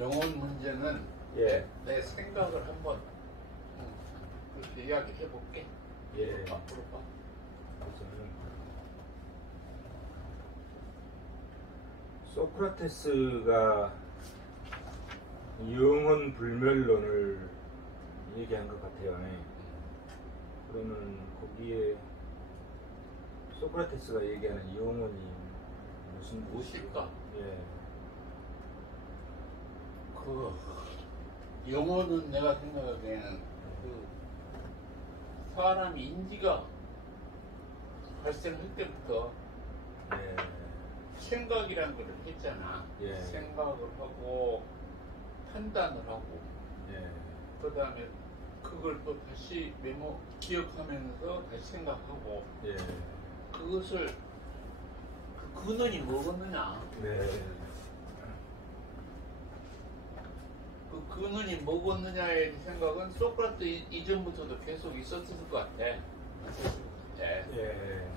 영혼 문제는 예. 내 생각을 한번 그렇게 이야기해 볼게. 예. 앞으로 봐. 우선은 소크라테스가 영혼 불멸론을 얘기한 것 같아요. 그러면 거기에 소크라테스가 얘기하는 영혼이 무슨 무엇일까? 예. 그 영혼은 내가 생각하기에는 그 사람이 인지가 발생할 때부터 예. 생각이라는 걸 했잖아. 예. 생각을 하고 판단을 하고 예. 그 다음에 그걸 또 다시 기억하면서 다시 생각하고 예. 그것을 그 근원이 뭐겠느냐? 네. 그 근원이 뭐겠느냐의 생각은 소크라테 이전부터도 계속 있었을 것 같아. 예.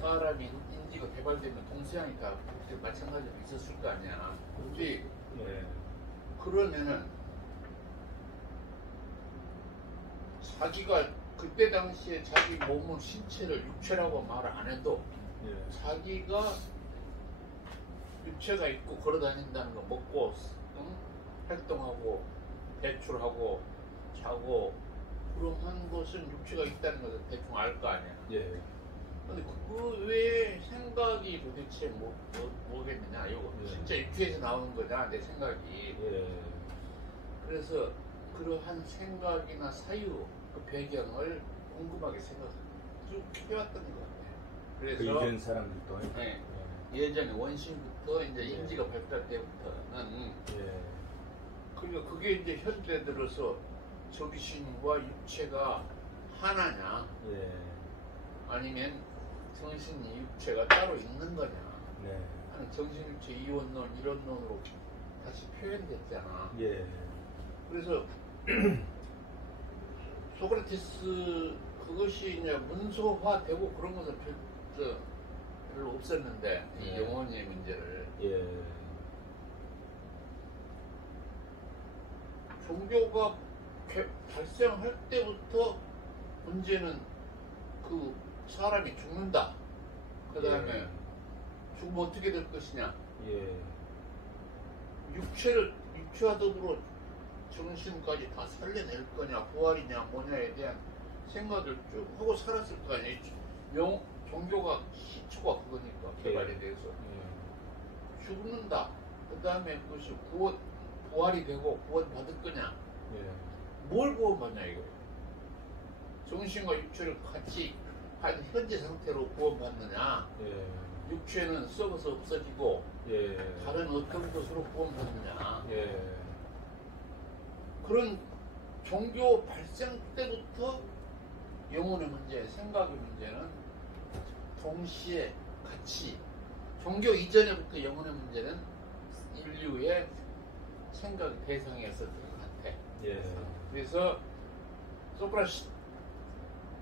사람이 인지가 개발되면 동서양이 다 마찬가지로 있었을 거 아니야. 근데 예. 그러면은 자기가 그때 당시에 자기 몸을 신체를 육체라고 말을 안 해도 예. 자기가 육체가 있고 걸어다닌다는 거 먹고 활동하고 배출하고 자고 그런 것은 육체가 있다는 것을 대충 알 거 아니야. 예. 근데 그 외에 생각이 도대체 뭐겠느냐? 이거 예. 진짜 육체에서 나오는 거냐? 내 생각이. 예. 그래서 그러한 생각이나 사유, 그 배경을 궁금하게 쭉 해왔던 것 같아요. 그래서 그 이전 사람들도 네, 예전에 원신부터 이제 예. 인지가 발달 때부터는 예. 그러니까 그게 이제 현대 들어서 정신과 육체가 하나냐 예. 아니면 정신이 육체가 따로 있는 거냐 네. 하는 정신육체 이원론 이론론으로 다시 표현됐잖아. 예. 그래서 소크라테스 그것이 이제 문서화되고 그런 것은 별로 없었는데 이 네. 영혼의 문제를 예. 종교가 발생할 때부터 문제는 그 사람이 죽는다. 그 다음에 예. 죽으면 어떻게 될 것이냐. 예. 육체와 더불어 정신까지 다 살려낼 거냐, 부활이냐, 뭐냐에 대한 생각을 쭉 하고 살았을 거 아니에요. 종교가 시초가 그거니까, 개발에 대해서. 죽는다. 그 다음에 그것이 부활이 되고 구원받을 거냐. 예. 뭘 구원받냐, 이거예요. 정신과 육체를 같이 한 현재 상태로 구원받느냐. 예. 육체는 썩어서 없어지고, 예. 다른 어떤 것으로 구원받느냐. 예. 그런 종교 발생 때부터 영혼의 문제, 생각의 문제는 동시에 같이 종교 이전에부터 영혼의 문제는 인류의 생각의 대상이었었던 것 같아. 예. 그래서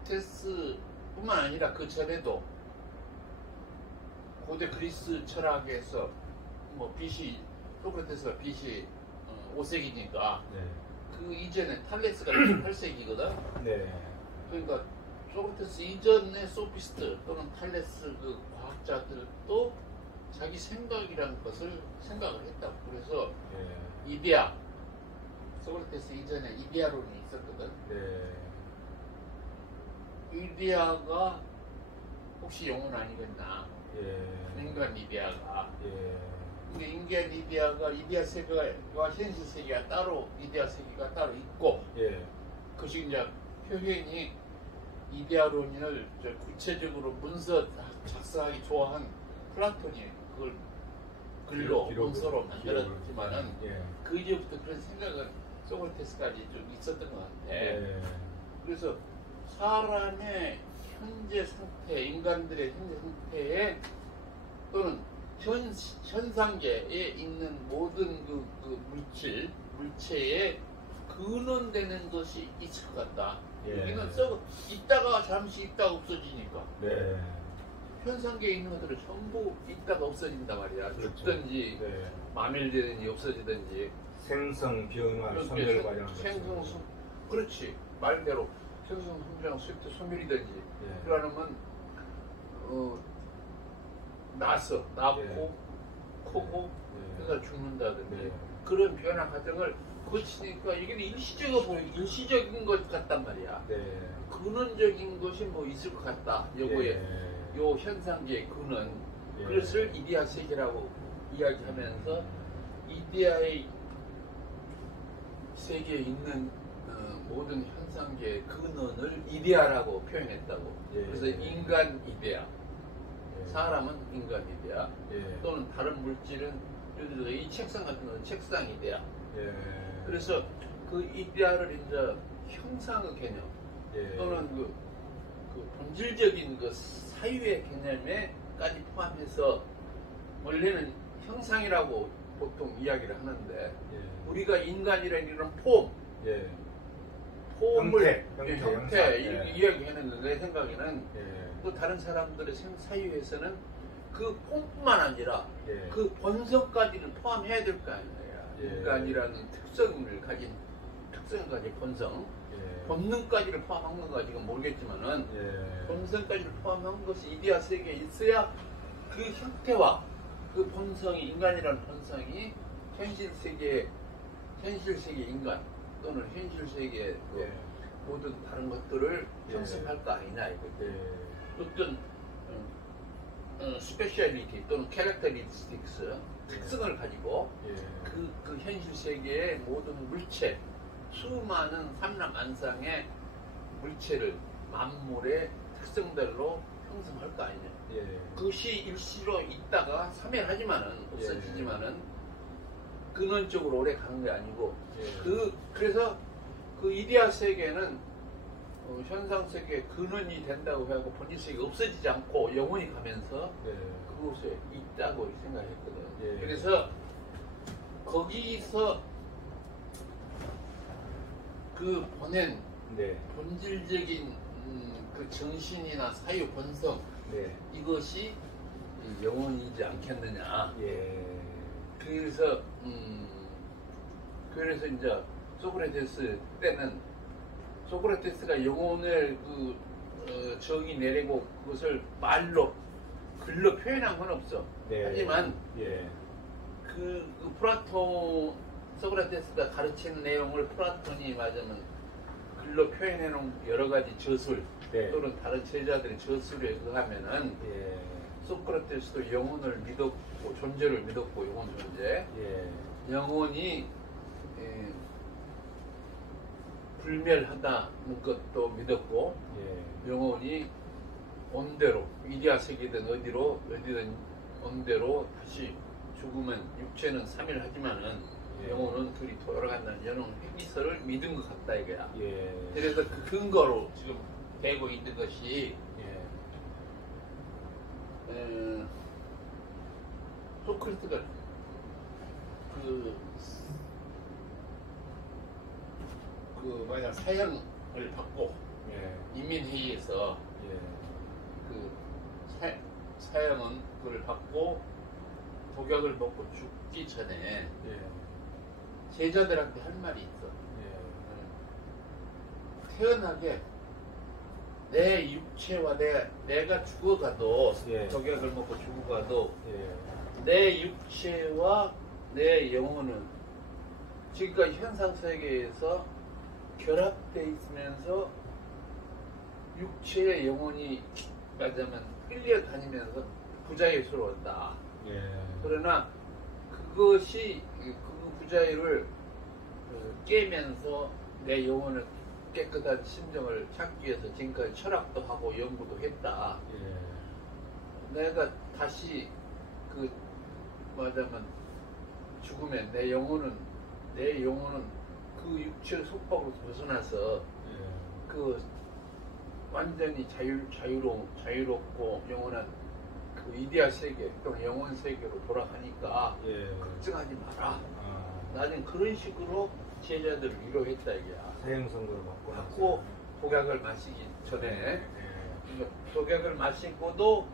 소크라테스뿐만 아니라 그 전에도 고대 그리스 철학에서 뭐 소크라테스가 BC 5세기니까 네. 그 이전에 탈레스가 8세기거든. 네. 그러니까 소크라테스 이전의 소피스트 또는 탈레스 그 과학자들도 자기 생각이라는 것을 생각을 했다고. 그래서 예. 이데아, 소크라테스 이전에 이데아론이 있었거든. 네. 이데아가 혹시 영혼 아니겠나? 예. 인간 이데아가. 예. 근데 인간 이데아가 이데아 세계와 현실 세계가 따로 이데아 세계가 따로 있고, 예. 그것이 이제 표현이 이데아론을 구체적으로 문서 작성하기 좋아한 플라톤이 그걸 글로 문서로 만들었지만은 예. 그 이후부터 그런 생각은 소크라테스까지 좀 있었던 것 같아. 예. 그래서 사람의 현재 상태, 인간들의 현재 상태에 또는 현상계에 있는 모든 그 물체에 근원되는 것이 있을 것 같다. 예. 여기는 있다가 잠시 있다가 없어지니까. 네. 현상계에 있는 것들은 전부 있다가 없어진단 말이야. 그렇죠. 죽든지 네. 마멸되든지 없어지든지. 생성, 변화, 그렇게 소멸 과정. 생성, 그렇지. 말대로 생성, 성장, 수입도 소멸이든지. 예. 그러면 낳고 예. 크고 예. 그래서 죽는다든지 네. 그런 변화 과정을 거치니까 이게 일시적인 것 같단 말이야. 네. 근원적인 것이 뭐 있을 것 같다. 요거에 예. 요 현상계의 근원. 예. 그것을 이데아 세계라고 이야기하면서 이데아의 세계에 있는 모든 현상계의 근원을 이데아라고 표현했다고. 예. 그래서 인간 이데아, 예. 사람은 인간 이데아, 예. 또는 다른 물질은 예를 들어 이 책상 같은 건 책상 이데아. 예. 그래서 그 이데아를 이제 형상의 개념 예. 또는 그 본질적인 그 사유의 개념에까지 포함해서 원래는 형상이라고 보통 이야기를 하는데 예. 우리가 인간이라는 이런 폼, 예. 폼을 형태, 형태 형상. 이렇게 예. 이야기했는데 내 생각에는 예. 또 다른 사람들의 사유에서는 그 폼뿐만 아니라 예. 그 본성까지를 포함해야 될 거 아니에요. 예. 인간이라는 특성을 가진 본성, 예. 본능까지를 포함한 건가 지금 모르겠지만은 예. 본성까지를 포함한 것이 이데아 세계에 있어야 그 형태와 그 본성이 인간이라는 본성이 현실 세계 인간 또는 현실 세계의 그 예. 모든 다른 것들을 예. 형성할 거 아니냐 이거죠. 예. 어떤 스페셜리티 또는 캐릭터리스틱스 특성을 가지고 예. 그 현실 세계의 모든 물체 수많은 삼라만상의 물체를 만물의 특성들로 형성할 거 아니냐. 예. 그것이 일시로 있다가 사멸하지만은 없어지지만은 근원적으로 오래 가는 게 아니고 예. 그래서 그 이데아 세계는 현상 세계의 근원이 된다고 해서 본질 세계가 없어지지 않고 영원히 가면서 예. 그곳에 있다고 생각했거든. 예. 그래서 거기서 그 보낸 네. 본질적인 그 정신이나 사유 본성 네. 이것이 영혼이지 않겠느냐. 예. 그래서 이제 소크라테스 때는 소크라테스가 영혼을 정의 내리고 그것을 말로 글로 표현한 건 없어. 네. 하지만 예. 그 플라톤 소크라테스가 가르치는 내용을 플라톤이 맞으면 글로 표현해 놓은 여러 가지 저술 네. 또는 다른 제자들의 저술에 의하면은 예. 소크라테스도 영혼을 믿었고 존재를 믿었고 영혼 존재 예. 영혼이 불멸하다는 것도 믿었고 예. 영혼이 온대로 이데아 세계든 어디든 온대로 다시 죽으면 육체는 사멸하지만은 예. 영혼은 둘이 돌아간다는 영혼 회귀설을 믿은 것 같다 이거야. 예. 그래서 그 근거로 지금 되고 있는 것이 예. 소크라테스가 만약 사형을 받고 예. 인민회의에서 예. 그 사형은 그걸 받고 독약을 먹고 죽기 전에 예. 제자들한테 할 말이 있어. 예. 태연하게 내 육체와 내가 죽어가도 예. 독약을 먹고 죽어가도 예. 내 육체와 내 영혼은 지금까지 현상 세계에서 결합돼 있으면서 육체의 영혼이 말하자면 끌려다니면서 부자유스러웠다. 예. 그러나 그것이 그 부자유를 깨면서 내 영혼을 깨끗한 심정을 찾기 위해서 지금까지 철학도 하고 연구도 했다. 예. 내가 다시 말하자면 죽으면 내 영혼은 그 육체의 속박으로 벗어나서 예. 그 완전히 자유롭고 영원한 그 이데아 세계 또는 영혼 세계로 돌아가니까 예. 걱정하지 마라. 아. 나중에 그런 식으로 제자들을 위로했다 이게야. 사형 선고를 받고 독약을 마시기 전에 예. 그러니까 독약을 마시고도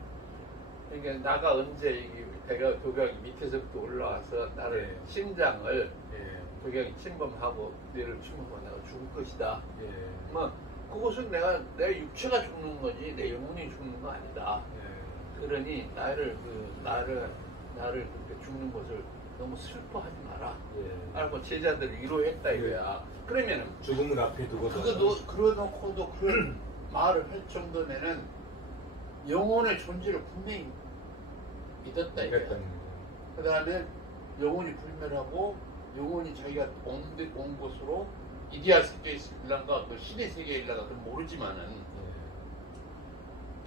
그러니까 나가 언제 이 배가 독약이 밑에서부터 올라와서 나를 네. 심장을 예. 독약이 침범하고 뇌를 침범하고 내가 죽을 것이다. 예. 뭐 그것은 내 육체가 죽는 거지 내 영혼이 죽는 거 아니다. 예. 그러니 나를 그렇게 죽는 것을 너무 슬퍼하지 마라. 예. 알고 제자들을 위로했다 이거야. 그러면은 죽음을 앞에 두고도 그러놓고도 그런 말을 할 정도면은 영혼의 존재를 분명히 믿었다 이거야. 그 다음에 영혼이 불멸하고 영혼이 자기가 온 곳으로 이데아 세계에 있을란가 그 신의 세계에 있을란가 그건 모르지만은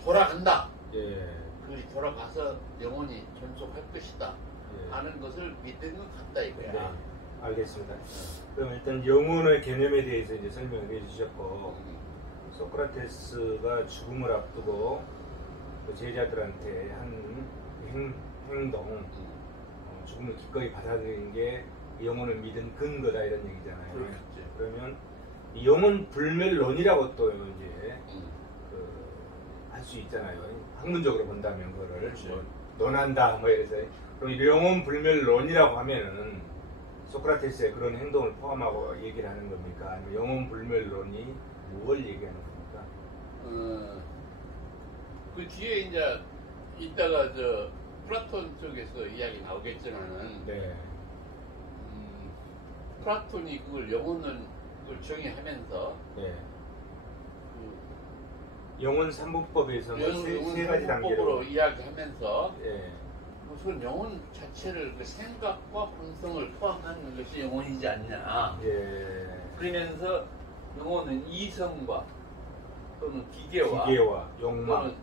돌아간다. 예. 그 돌아가서 영혼이 존속할 것이다. 예. 하는 것을 믿는 것 같다 이거야. 네. 알겠습니다. 그럼 일단 영혼의 개념에 대해서 이제 설명을 해주셨고 소크라테스가 죽음을 앞두고 그 제자들한테 한 행동, 죽음을 기꺼이 받아들이는 게 영혼을 믿은 근거다 이런 얘기잖아요. 그렇겠지. 그러면 이 영혼 불멸론이라고 또 이제 할 수 있잖아요. 학문적으로 본다면 그거를 그렇지. 뭐 논한다 뭐 이래서 그럼 이 영혼 불멸론이라고 하면은 소크라테스의 그런 행동을 포함하고 얘기를 하는 겁니까? 아니면 영혼 불멸론이 뭘 얘기하는 겁니까? 그 뒤에 이제 이따가 저 플라톤 쪽에서 이야기 나오겠지만은 네. 플라톤이 그걸 영혼을 그걸 정의하면서 네. 그 영혼 삼분법에서는 세 가지 단계로 법으로 이야기하면서 예. 무슨 영혼 자체를 그 생각과 본성을 포함하는 것이 영혼이지 않냐. 예. 그러면서 영혼은 이성과 또는 기계와 욕망, 또는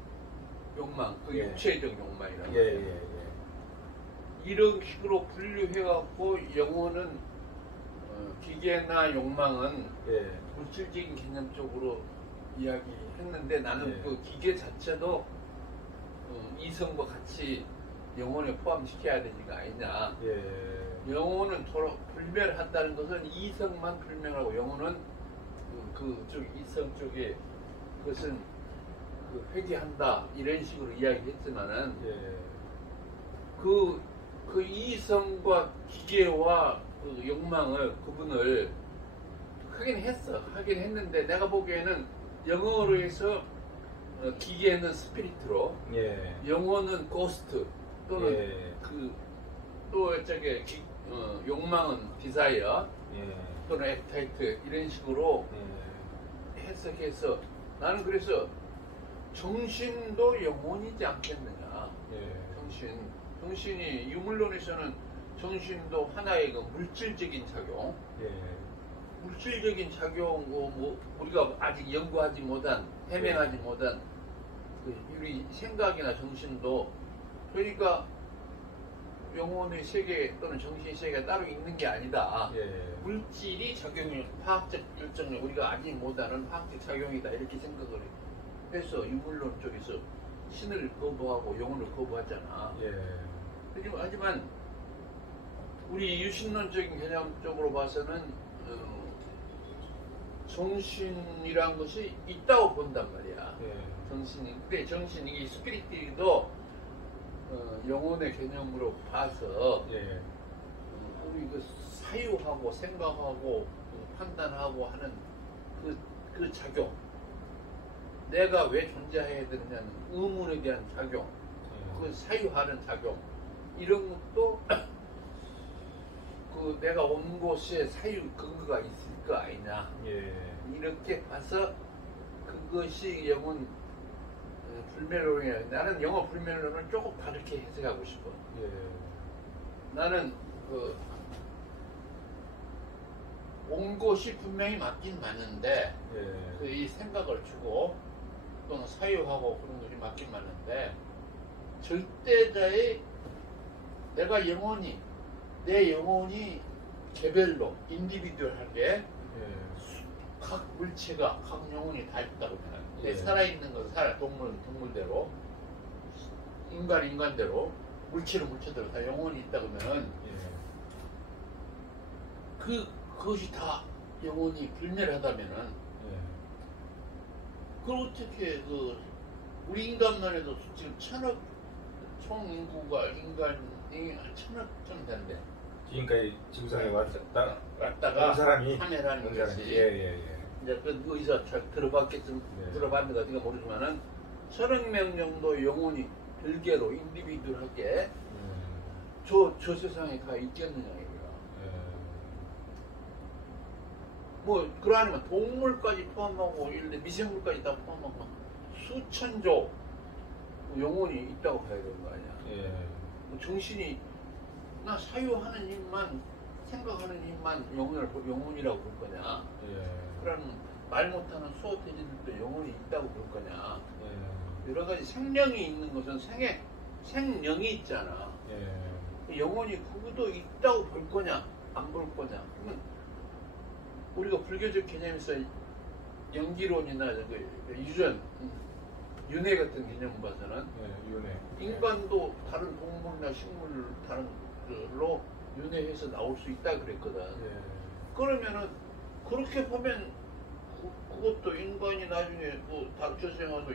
욕망, 그 예. 육체적 욕망이라는 예, 거죠. 예, 예. 이런 식으로 분류해갖고 영혼은 기계나 욕망은 예. 물질적인 개념적으로 이야기했는데 나는 예. 그 기계 자체도 이성과 같이 영혼에 포함시켜야 되지가 아니냐. 예. 영혼은 불멸한다는 것은 이성만 불멸하고 영혼은 그쪽 이성 쪽에 그것은 그 회귀한다 이런 식으로 이야기했지만은 예. 그 이성과 기계와 그 욕망을 구분을 하긴 했는데 내가 보기에는 영어로 해서 기계는 스피리트로 예. 영혼은 고스트 또는 예. 또 저게 욕망은 디자이어 예. 또는 애프타이트 이런 식으로 예. 해석해서 나는 그래서 정신도 영혼이지 않겠느냐. 예. 정신이 유물론에서는 정신도 하나의 그 물질적인 작용, 예. 물질적인 작용, 뭐 우리가 아직 연구하지 못한, 해명하지 못한 그 우리 생각이나 정신도 그러니까 영혼의 세계 또는 정신의 세계가 따로 있는 게 아니다. 예. 물질이 작용이 화학적 일정을 우리가 아직 못하는 화학적 작용이다 이렇게 생각을 해서 유물론 쪽에서 신을 거부하고 영혼을 거부하잖아. 예. 하지만 우리 유신론적인 개념적으로 봐서는 정신이란 것이 있다고 본단 말이야. 예. 정신이 근데 정신이 스피릿도 영혼의 개념으로 봐서 예. 우리 그 사유하고 생각하고 판단하고 하는 그 작용, 내가 왜 존재해야 되느냐는 의문에 대한 작용, 그 사유하는 작용 이런 것도 그 내가 온 곳에 사유 근거가 있을 거 아니냐. 예. 이렇게 봐서 그것이 영혼 불멸론이야. 나는 영혼 불멸론을 조금 다르게 해석하고 싶어. 예. 나는 온 곳이 분명히 맞긴 맞는데 예. 이 생각을 주고 또는 사유하고 그런 것이 맞긴 맞는데 절대자의 내 영혼이 개별로 인디비듀얼하게 각 물체가 각 영혼이 다 있다고 생각해. 예. 살아있는 것은 동물대로 인간대로 물체는 물체대로 다 영혼이 있다 그러면은 예. 그것이 다 영혼이 불멸하다면은 예. 그걸 어떻게 우리 인간만 해도 지금 총 인구가 인간이 한 1000억쯤 된대. 지금까지 지구상에 왔다가 왔다가 온 사람이 3회라는 것이. 예예예. 이제 그 어디서 잘 들어봤겠지만 네. 들어봤는가 어디가 모르지만은 1000억 정도 영혼이 별개로 인디비두얼하게 저 세상에 가 있겠느냐 이거야. 뭐 그러하면 동물까지 포함하고 일대 미생물까지 다 포함하고 수천조 영혼이 있다고 봐야 되는 거 아니야. 예. 뭐 정신이 나 사유하는 힘만 생각하는 힘만 영혼이라고 볼 거냐. 예. 그런 말 못하는 수호태지들도 영혼이 있다고 볼 거냐. 예. 여러 가지 생명이 있는 것은 생명이 있잖아. 예. 영혼이 그것도 있다고 볼 거냐, 안 볼 거냐. 그러면 우리가 불교적 개념에서 연기론이나 유전, 윤회 같은 개념 봐서는 예. 윤회. 인간도 다른 동물이나 식물 다른 걸로 윤회해서 나올 수 있다 그랬거든. 예. 그러면은 그렇게 보면 그것도 인간이 나중에 저생와서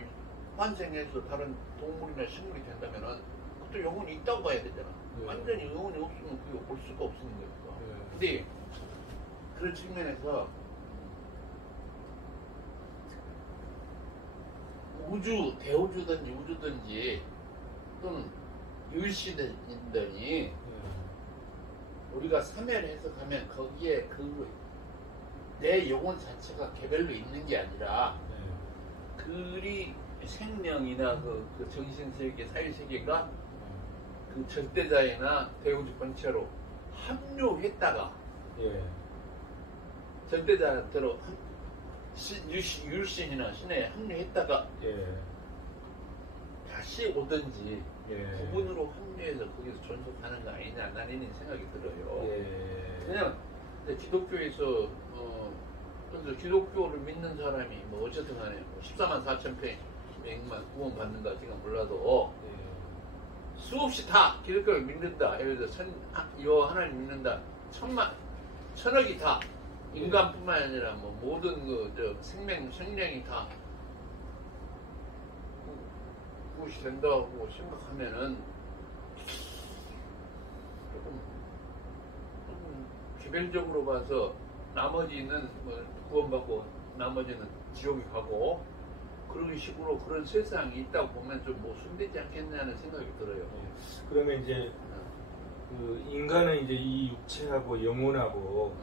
환생해서 다른 동물이나 식물이 된다면은 그것도 영혼이 있다고 봐야 되잖아. 예. 완전히 영혼이 없으면 그게 볼 수가 없는 거니까. 예. 근데 그런 측면에서 대우주든지 우주든지 또는 율시든지 우리가 삼회를 해석하면 거기에 내 영혼 자체가 개별로 있는 게 아니라 그리 생명이나 그 정신세계, 사유세계가 그 절대자이나 대우주 본체로 합류했다가 예. 절대자대로 율신이나 신에 합류했다가 예. 다시 오든지 예. 부분으로 합류해서 거기서 존속하는 거 아니냐 나는 이런 생각이 들어요. 예. 왜냐면 기독교에서 그래서 기독교를 믿는 사람이 뭐 어쨌든 간에 14만 4천 명만 구원 받는다 지금 몰라도 수없이 다 기독교를 믿는다. 예를 들어 여 하나님 믿는다. 천억이 다 인간뿐만 아니라 뭐 모든 생명이 다 그것이 된다고 생각하면은 조금 개별적으로 봐서 나머지는 뭐 구원받고 나머지는 지옥에 가고 그런 식으로 그런 세상이 있다고 보면 좀 뭐 순되지 않겠냐는 생각이 들어요. 그러면 이제 그 인간은 이제 이 육체하고 영혼하고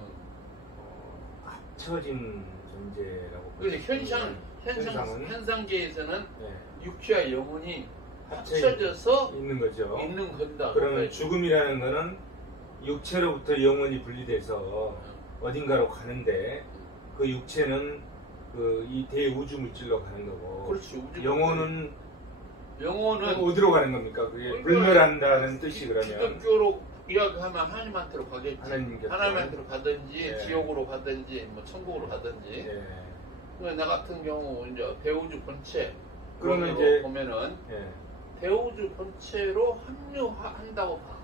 합쳐진 존재라고. 그래서 현상은? 현상계에서는 네. 육체와 영혼이 합쳐져서 있는 거죠. 있는 건다. 그러면 죽음이라는 거는 육체로부터 영혼이 분리돼서 어딘가로 가는데 그 육체는 이 대우주 물질로 가는 거고. 그렇지. 우주 영혼은 어디로 가는 겁니까? 그게 불멸한다는 뜻이 그러면. 기독교로 이야기하면 하나님한테로 가겠지. 하나님께서. 하나님한테로 가든지 네. 지옥으로 가든지 뭐 천국으로 가든지. 네. 나 같은 경우 이제 대우주 본체 그러면 이제 보면은 네. 대우주 본체로 합류한다고 봐.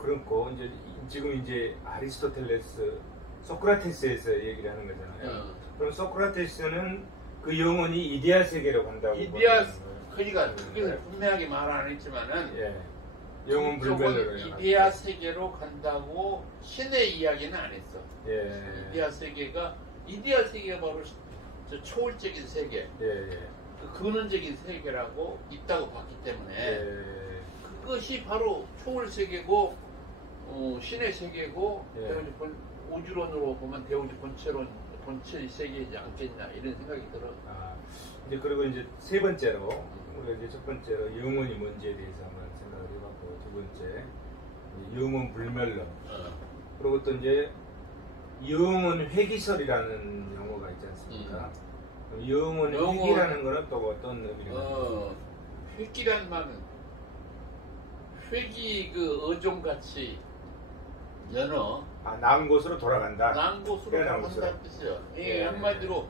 그렇고 이제 지금 이제 아리스토텔레스, 소크라테스에서 얘기를 하는 거잖아요. 그럼 소크라테스는 그 영혼이 이데아 세계로 간다고. 그러니까 그게 분명하게 말 안 했지만은 영혼 불멸로 이데아 세계로 간다고 신의 이야기는 안 했어. 예. 이데아 세계가 바로 저 초월적인 세계, 그 근원적인 세계라고 있다고 봤기 때문에 그것이 바로 초월 세계고 신의 세계고 우주론으로 보면 대우주 본체 세계이지 않겠냐 이런 생각이 들어. 이제 그리고 이제 세 번째로 우리가 이제 첫 번째로 영혼이 뭔지에 대해서 한번 생각을 해봤고 두 번째 영혼 불멸론. 그리고 또 이제 영혼 회기설이라는 용어가 있지 않습니까? 영혼 회기라는 거는 또 어떤 의미인가요? 회기란 말은 회기 어종같이 연어 나은 곳으로 돌아간다. 나은 곳으로 돌아간다는 뜻이요. 한마디로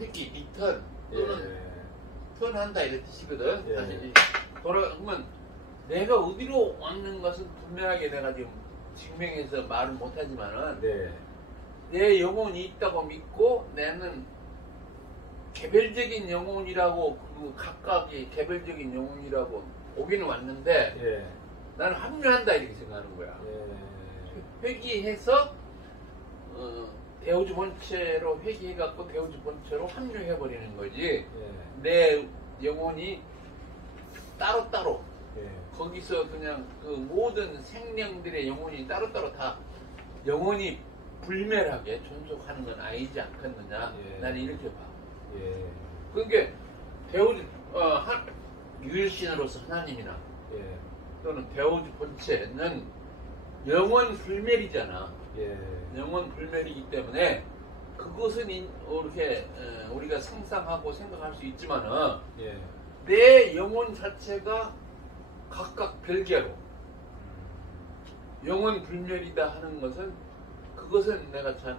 회기 리턴 또는 턴한다 이런 뜻이거든. 사실 돌아가면 내가 어디로 왔는 것은 분명하게 내가 지금 증명해서 말은 못하지만은 내 영혼이 있다고 믿고 나는 개별적인 영혼이라고 각각의 개별적인 영혼이라고 오기는 왔는데 예. 나는 합류한다 이렇게 생각하는 거야. 예. 회귀해서 대우주 본체로 회귀해갖고 대우주 본체로 합류해버리는 거지. 예. 내 영혼이 따로따로 예. 거기서 그냥 그 모든 생명들의 영혼이 따로따로 다 영혼이 불멸하게 존속하는 건 아니지 않겠느냐. 예. 나는 이렇게 봐. 예. 그게 대우주 유일신으로서 하나님이나 예. 또는 대우주 본체는 영원 불멸이잖아. 예. 영원 불멸이기 때문에 그것은 이렇게 우리가 상상하고 생각할 수 있지만은 예. 내 영혼 자체가 각각 별개로 영원 불멸이다 하는 것은 그것은 내가 참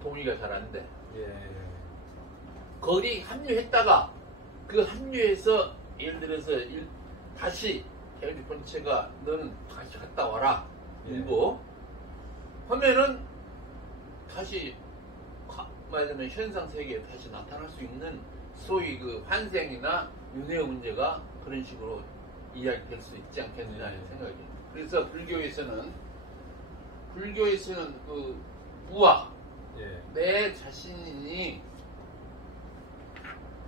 동의가 잘 안 돼. 예. 거기 합류했다가 그 합류해서 예를 들어서 다시 대우주 본체가 너는 다시 갔다 와라 일부 하면은 다시 말하자면 현상 세계에 다시 나타날 수 있는 소위 그 환생이나 윤회의 문제가 그런 식으로 이야기될 수 있지 않겠느냐 하는 생각이. 그래서 불교에서는 그 부와 예. 내 자신이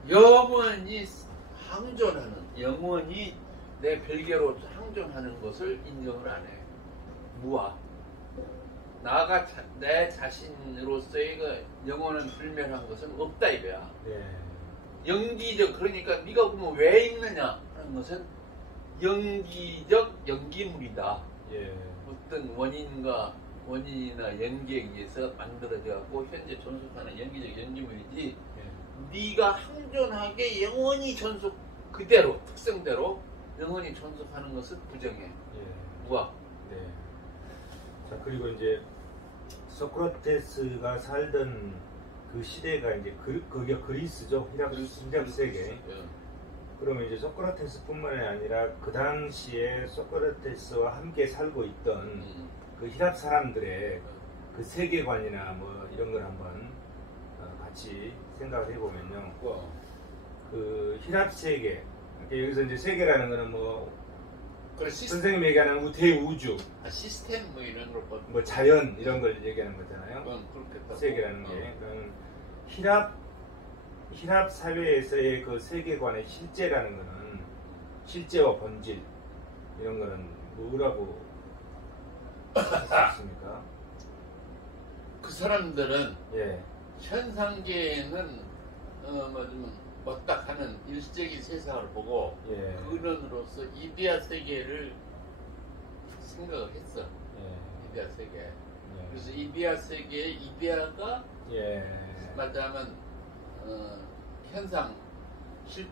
영원히 항존하는, 영원히 내 별개로 항존하는 것을 인정을 안 해. 무와 나가 내 자신으로서의 그 영원한 불멸한 것은 없다 이거야. 예. 영기적, 그러니까 네가 그러면 왜 있느냐 하는 것은 영기적 연기물이다. 예. 어떤 원인이나 연기에 의해서 만들어져 갖고 현재 존속하는 연기적 연기물이지. 네가 항존하게 영원히 존속 그대로 특성대로 영원히 존속하는 것은 부정해. 예. 무아. 네. 자, 그리고 이제 소크라테스가 살던 그 시대가 이제 그게 그리스죠. 히랍 세계. 그러면 이제 소크라테스뿐만이 아니라 그 당시에 소크라테스와 함께 살고 있던 그 히랍 사람들의 그 세계관이나 뭐 이런 걸 한번 같이 생각을 해보면요. 그 히랍 세계, 여기서 이제 세계라는 거는 뭐 선생님이 얘기하는 대우주, 시스템 뭐 이런 걸 뭐 자연 이런 걸 얘기하는 거잖아요. 그렇겠다. 세계라는 게 히랍 사회에서의 그 세계관의 실제라는 거는 실제와 본질 이런 거는 뭐라고 할 수 있습니까? 그 사람들은 예. 현상계에는 맞닥하는 일시적인 세상을 보고 예. 근원으로서 이데아 세계를 생각을 했어. 예. 이데아 세계. 예. 그래서 이데아 세계의 이데아가 예. 말하자면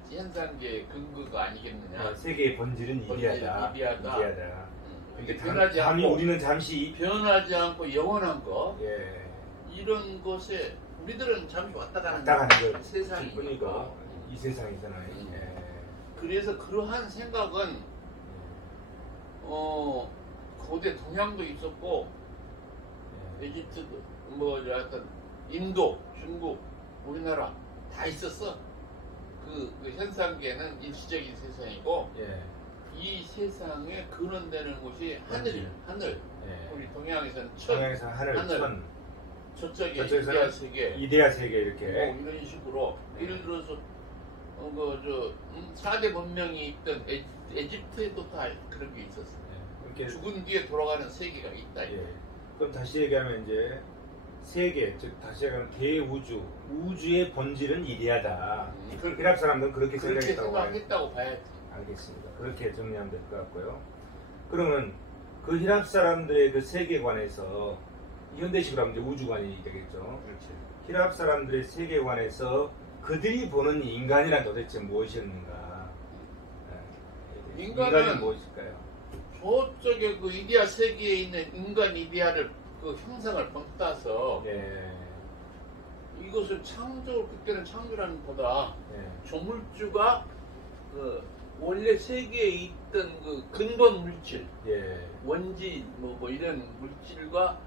현상계의 근거가 아니겠느냐. 세계의 본질은 이데아다. 이데아다. 이게 변하지 않고 우리는 잠시 변하지 않고 영원한 거. 예. 이런 것에 우리들은 잠시 왔다 가는 거 세상이니까 이 세상이잖아요. 예. 그래서 그러한 생각은 고대 동양도 있었고 이집트도 뭐 약간 인도, 중국, 우리나라 다 있었어. 그 현상계는 일시적인 세상이고 예. 이 세상에 근원되는 곳이 하늘. 예. 우리 동양에서는 동양에서 하늘. 천. 저쪽에 이데아 이데아 세계 이렇게 이런 식으로 예를 들어서 4대 문명이 있던 에집트에도 다 그런 게 있었어. 예. 죽은 뒤에 돌아가는 세계가 있다. 예. 그럼 다시 얘기하면 이제 세계, 즉 다시 얘기하면 대우주, 우주의 본질은 이데아다. 히랍 사람들은 그렇게 생각했다고 봐야지. 알겠습니다. 그렇게 정리하면 될 것 같고요. 그러면 그 히랍 사람들의 그 세계관에서 현대식으로 하면 이제 우주관이 되겠죠. 그렇지. 히랍 사람들의 세계관에서 그들이 보는 인간이란 도대체 무엇이었는가? 인간은 무엇일까요? 저쪽에 그 이데아 세계에 있는 인간 이데아를 그 형상을 뻥따서 이것을 그때는 창조라는 보다 조물주가 그 원래 세계에 있던 그 근본 물질, 원지 뭐 이런 물질과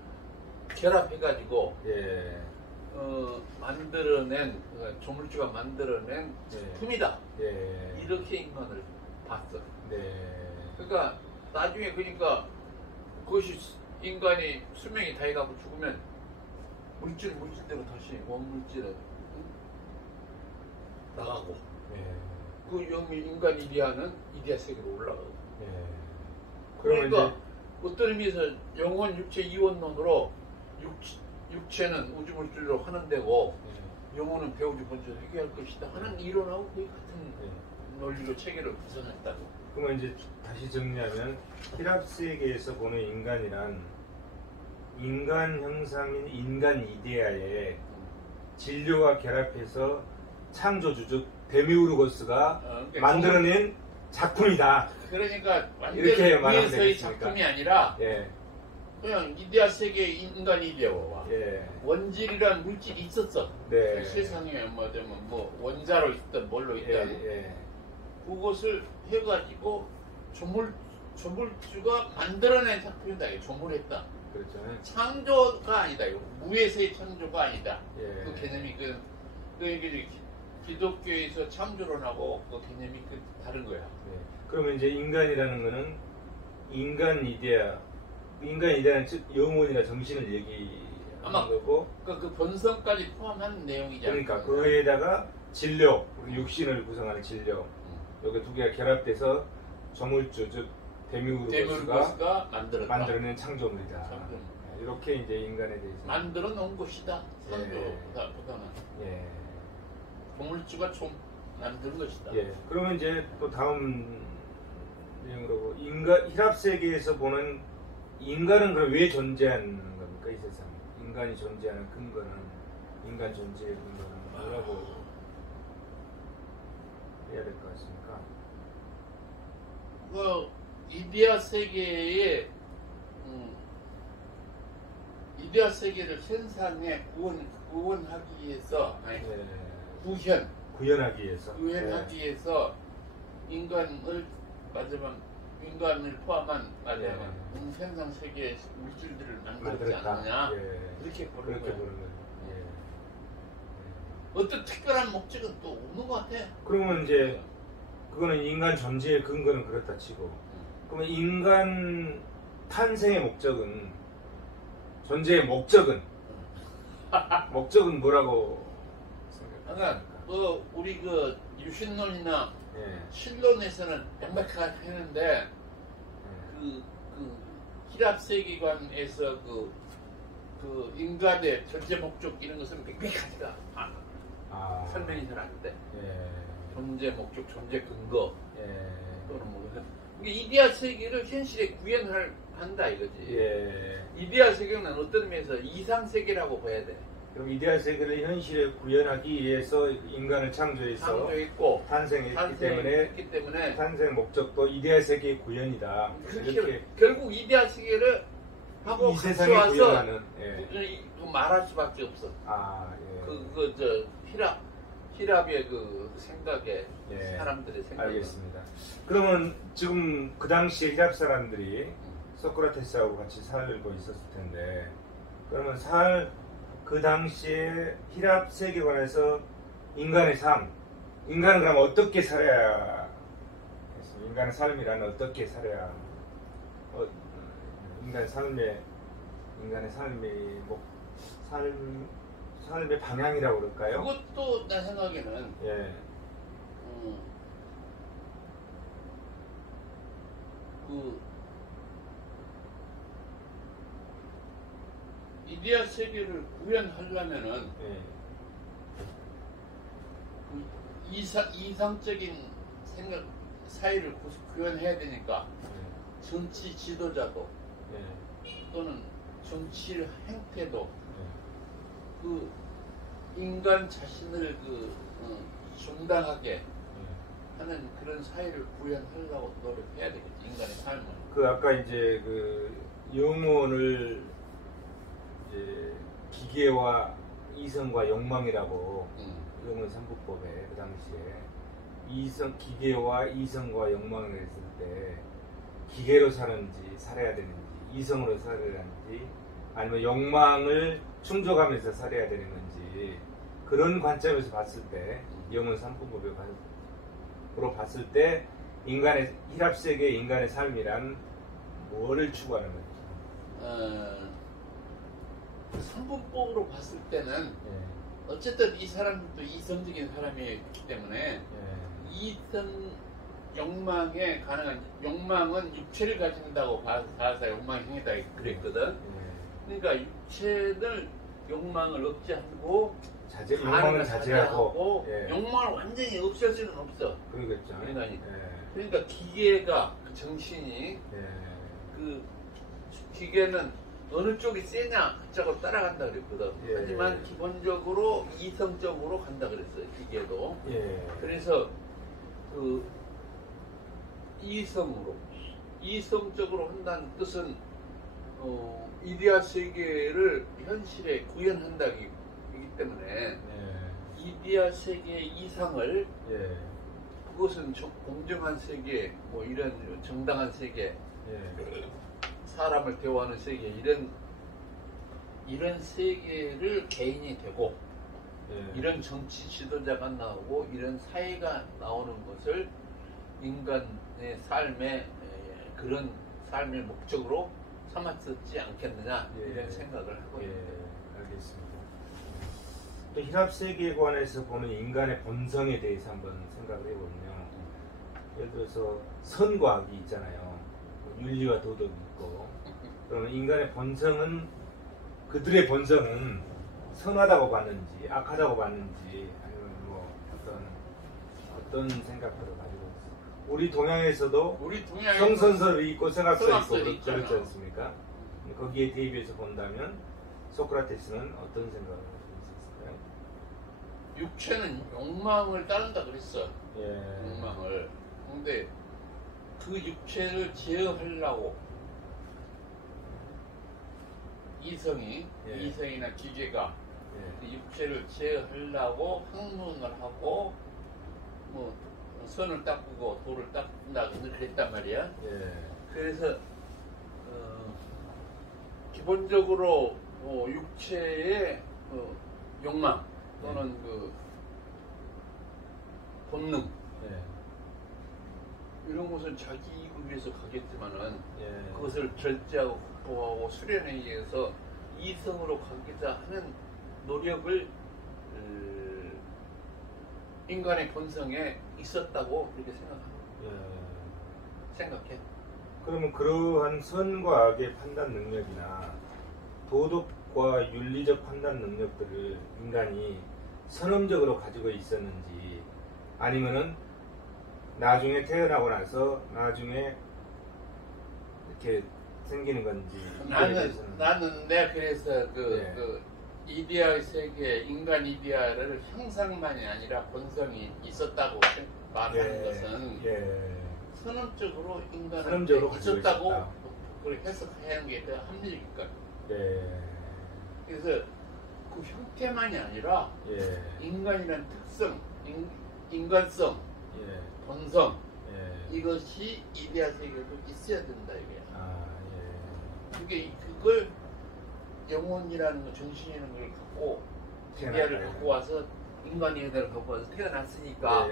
결합해가지고 만들어낸 조물주가 만들어낸 품이다. 이렇게 인간을 봤어. 네. 그러니까 나중에 그러니까 그것이 인간이 수명이 다해가고 죽으면 물질대로 다시 원물질에 나가고 네. 그 영이 인간 이데아는 이데아 세계로 올라가고. 네. 그러니까 어떤 의미에서 영혼 육체 이원론으로 육체는 우주물질로 하는 데고 영혼은 배우주 본질을 해결할 것이다 하는 이론하고 거의 같은 논리로 체계를 구성했다고. 그러면 이제 다시 정리하면 히랍 세계에서 보는 인간이란 인간 형상인 인간 이데아에 진료와 결합해서 창조주적 데미우르고스가 그러니까 만들어낸 작품이다. 그러니까 완전히 이렇게 말하면 위에서의 되겠습니까? 작품이 아니라 예. 그냥 이데아 세계의 인간 이데아와 예. 원질이란 물질이 있었어. 네. 세상에 뭐 원자로 있든 뭘로 있든 예. 그것을 해가지고 조물주가 만들어낸 작품이다. 이거 조물했다. 그렇죠. 창조가 아니다. 이거 무에서의 창조가 아니다. 예. 그 개념이 이게 기독교에서 창조론하고 그 개념이 다른 거야. 네. 그러면 이제 인간이라는 거는 인간 이데아는 즉 영혼이나 정신을 얘기하는 아마 거고, 그 본성까지 포함한 내용이잖아. 그러니까 그에다가 진료, 우리 육신을 구성하는 진료, 여기 두 개가 결합돼서 조물주 즉 데미우르고스가 만들어낸 창조물이다. 창조물. 이렇게 이제 인간에 대해서 만들어 놓은 것이다. 예. 창조보다는 예. 조물주가 좀 만든 것이다. 예. 그러면 이제 또 다음 내용으로 히랍 세계에서 보는 인간은 그럼 왜 존재하는 겁니까 이 세상? 인간이 존재하는 근거는 인간 존재의 근거는 뭐라고 해야 될 것 같습니까? 그 이데아 세계의 이데아 세계를 현상에 구원하기 위해서 구현하기 위해서 구현하기 위해서 인간을 인간을 포함한 현상 세계의 물질들을 만들지 않느냐 이렇게 보는 거예요. 예. 어떤 특별한 목적은 또 없는 것 같아. 그러면 이제 그거는 인간 존재의 근거는 그렇다 치고, 그러면 인간 탄생의 목적은 존재의 목적은 뭐라고 생각합니까? 그러니까 우리 그 유신론이나 예. 신론에서는 명백하게 했는데 그 히랍 세계관에서 그 인간의 존재 목적 이런 것은 명백하지가 않아. 설명이 잘 안 돼. 예. 존재 목적, 존재 근거 예. 또는 뭐 이데아 세계를 현실에 구현한다 이거지. 예. 이데아 세계는 어떤 면에서 이상 세계라고 봐야 돼. 그럼 이데아 세계를 현실에 구현하기 위해서 인간을 창조했고 탄생했기 때문에 탄생 목적도 이데아 세계의 구현이다. 이렇게 결국 이데아 세계를 하고 이 세상에 와서 구현하는 말할 수밖에 없어. 예. 히랍의 그 생각에 예. 사람들의 생각. 알겠습니다. 그러면 지금 그 당시에 히랍 사람들이 소크라테스하고 같이 살고 있었을 텐데, 그러면 그 당시에 히랍 세계관에서 인간의 삶, 인간은 그럼 어떻게 살아야 했습니까? 인간의 삶이란 어떻게 살아야 인간의 삶의 방향이라고 그럴까요? 그것도 내 생각에는 예. 이데아 세계를 구현하려면은 그 이상적인 생각 사회를 구현해야 되니까 정치 지도자도 또는 정치 행태도 그 인간 자신을 정당하게 하는 그런 사회를 구현하려고 노력해야 되겠지. 인간의 삶을. 아까 이제 영혼을 이제 기계와 이성과 욕망이라고 영혼 삼부법에 그 당시에 기계와 이성과 욕망을 했을 때 기계로 사는지 살아야 되는지 이성으로 살아야 되는지 아니면 욕망을 충족하면서 살아야 되는 건지 그런 관점에서 봤을 때 영혼 삼부법으로 봤을 때 인간의 힐압 세계 인간의 삶이란 뭐를 추구하는 거죠? 성분법으로 봤을 때는 예. 어쨌든 이 사람도 이성적인 사람이기 때문에 예. 이성 욕망에 가능한 욕망은 육체를 가진다고 봐서 욕망이 행위다 그랬거든. 예. 그러니까 육체를 욕망을 억제하고 욕망을 자제하고 예. 욕망을 완전히 없앨 수는 없어. 그러겠죠. 인간이. 예. 그러니까 기계가 그 정신이 예. 그 기계는 어느 쪽이 세냐 그쪽으로 따라간다 그랬거든. 예. 하지만 기본적으로 이성적으로 간다 그랬어요. 기계도. 예. 그래서 그 이성적으로 한다는 뜻은 이데아 세계를 현실에 구현한다기 때문에 예. 이데아 세계 이상을 예. 그것은 공정한 세계, 뭐 이런 정당한 세계, 예. 사람을 대우하는 세계 이런 세계를 개인이 되고 예. 이런 정치 지도자가 나오고 이런 사회가 나오는 것을 인간의 삶의 그런 삶의 목적으로 삼았었지 않겠느냐 예. 이런 생각을 하고 예. 있습니다. 알겠습니다. 또 힐압 세계관에서 보는 인간의 본성에 대해서 한번 생각을 해보면요. 예를 들어서 선과 악이 있잖아요. 윤리와 도덕이 있고. 그러면 인간의 본성은 그들의 본성은 선하다고 봤는지 악하다고 봤는지 아니면 뭐 어떤 생각들을 가지고 있어요. 우리 동양에서도 성선설이 있고 성악설이 있고 그렇지 않습니까? 거기에 대비해서 본다면 소크라테스는 어떤 생각을 가지고 있었을까요? 육체는 욕망을 따른다 그랬어. 예. 욕망을. 근데 그 육체를 제어하려고 이성이나 기계가 예. 그 육체를 제어하려고 학문을 하고 뭐 선을 닦고 돌을 닦는다 그랬단 말이야. 예. 그래서 기본적으로 육체의 욕망 또는 그 본능 예. 이런 것은 자기 이익을 위해서 가겠지만은 예. 그것을 절제하고 극복하고 수련에 의해서 이성으로 가기자 하는 노력을 인간의 본성에 있었다고 그렇게 생각해. 그러면 그러한 선과 악의 판단 능력이나 도덕과 윤리적 판단 능력들을 인간이 선험적으로 가지고 있었는지 아니면은 나중에 태어나고 나서 나중에 이렇게 생기는 건지 나는 내가 그래서 그 이데아의 세계 인간 이데아를 형상만이 아니라 본성이 있었다고 말하는 것은 선언적으로 인간은 있었다고 그렇게 해석하는 게 더 합리적일 것 같아요. 그래서 그 형태만이 아니라 인간이라는 특성, 인간성, 본성 이것이 이데아 세계에도 있어야 된다 이게. 그걸 영혼이라는 거, 정신이라는 걸 갖고 이데아를 갖고 와서 인간 이데아를 갖고 와서 태어났으니까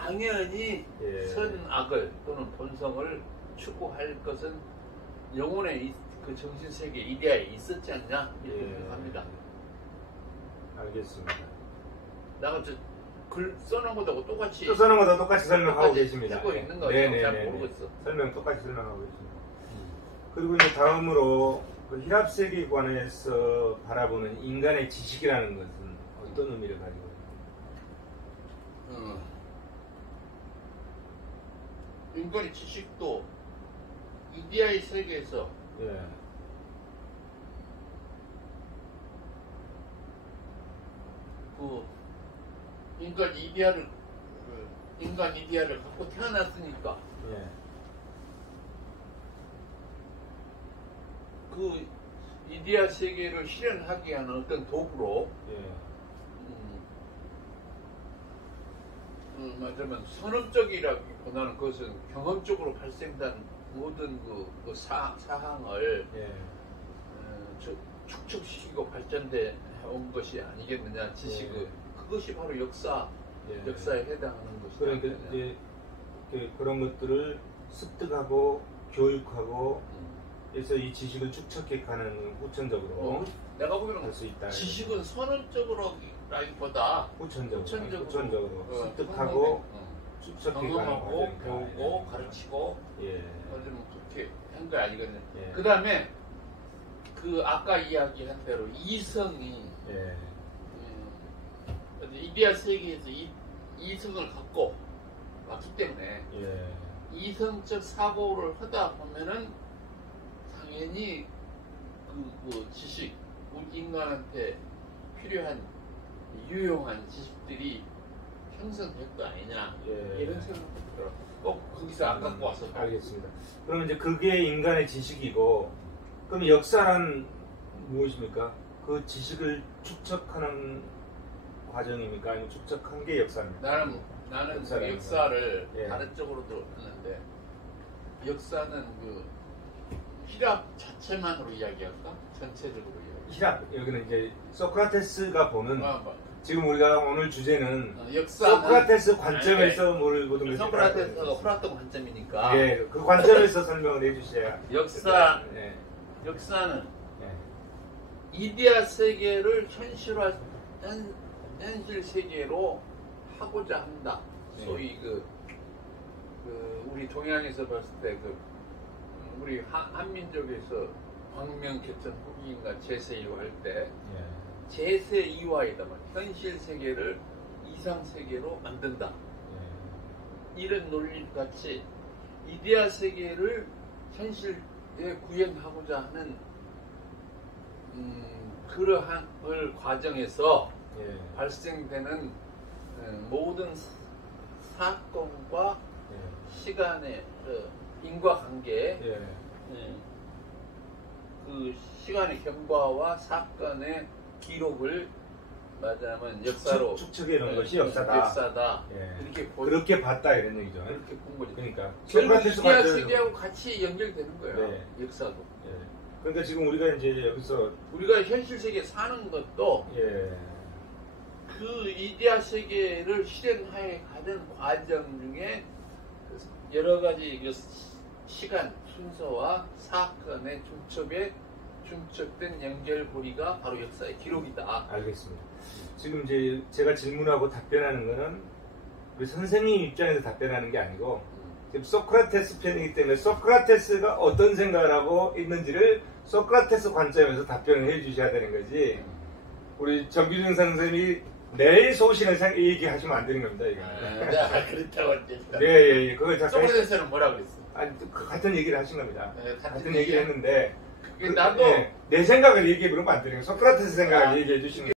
당연히 선악을 또는 본성을 추구할 것은 영혼의 그 정신 세계 이데아에 있었지 않냐 이렇게 생각합니다. 알겠습니다. 나가 글 써놓은 것하고 똑같이 설명하고 계십니다. 하고 있는 거예요. 잘 모르겠어. 설명 똑같이 설명하고 있습니다. 그리고 이제 다음으로 그 힐압 세계관에서 바라보는 인간의 지식이라는 것은 어떤 의미를 가지고 있나요? 인간의 지식도 이데아의 세계에서 그 인간 이데아를 갖고 태어났으니까 그 이데아 세계를 실현하기 위한 어떤 도구로 말하자면 선언적이라기보다는 그것은 경험적으로 발생된 모든 그 사항을 축적시키고 발전돼 온 것이 아니겠느냐 지식은 그것이 바로 역사에 해당하는 것이다. 그러니까 이제 그런 것들을 습득하고 교육하고 그래서 이 지식을 축적해가는 후천적으로 내가 보기에는 할 수 있다. 지식은 선언적으로라기보다 후천적으로 습득하고 축적해가는 경험하고 과정이다. 배우고 가르치고 예. 좀 그렇게 한 거 아니거든요. 예. 그 다음에 그 아까 이야기한 대로 이성이 예. 이데아 세계에서 이성을 갖고 왔기 때문에 예. 이성적 사고를 하다 보면은 당연히 그 지식, 우리 인간한테 필요한 유용한 지식들이 형성될 거 아니냐 예. 이런 생각이 들더라고요. 꼭 거기서 안 갖고 와서 알겠습니다. 그러면 이제 그게 인간의 지식이고, 그럼 역사란 무엇입니까? 그 지식을 축적하는 과정입니까? 아니면 축적한 게 역사입니까? 나는 그 역사라는 역사를 예. 다른 쪽으로도 했는데 역사는 그 히랍 자체만으로 이야기할까? 전체적으로 이야기. 히랍, 여기는 이제 소크라테스가 보는 뭐. 지금 우리가 오늘 주제는 역사는 소크라테스 관점에서 뭘 보든 소크라테스가 플라톤 관점이니까. 예, 그 관점에서 설명을 해주셔야. 예. 역사는 예. 이데아 세계를 현실 세계로 하고자 한다. 네. 소위 그 우리 동양에서 봤을 때 우리 한민족에서 광명개천 후기인가 제세2화 할 때 예. 제세2화이다 말 현실 세계를 이상 세계로 만든다. 이런 논리 같이 이데아 세계를 현실에 구현하고자 하는 그러한 과정에서 예. 발생되는 모든 사건과 시간의 인과관계, 예. 그 시간의 경과와 사건의 기록을 말하자면 역사로 축적해 놓은 것이 역사다. 역사다. 예. 이렇게 그렇게 봤다 이런 얘기죠. 그렇게 본 거죠. 그러니까 결국 소크라테스 이데아 관점에서- 세계하고 같이 연결되는 거예요. 네. 역사도. 예. 그러니까 지금 우리가 이제 여기서 우리가 현실 세계 사는 것도 예. 그 이데아 세계를 실현하여 가는 과정 중에 여러 가지 그 시간 순서와 사건의 중첩된 연결고리가 바로 역사의 기록이다. 알겠습니다. 지금 이제 제가 질문하고 답변하는 거는 우리 선생님 입장에서 답변하는 게 아니고 지금 소크라테스 편이기 때문에 소크라테스가 어떤 생각을 하고 있는지를 소크라테스 관점에서 답변을 해 주셔야 되는 거지. 우리 정규준 선생님이 내일 소신을 얘기하시면 안 되는 겁니다. 이거는. 그렇다고 했죠. 예. 그걸 잠깐 소크라테스는 뭐라 그랬어? 아니, 같은 얘기를 하신 겁니다. 네, 같은 얘기를 했는데 나도 내 생각을 얘기해 보면 안 되는 거예요. 소크라테스 생각을 얘기해 주시는 거예요.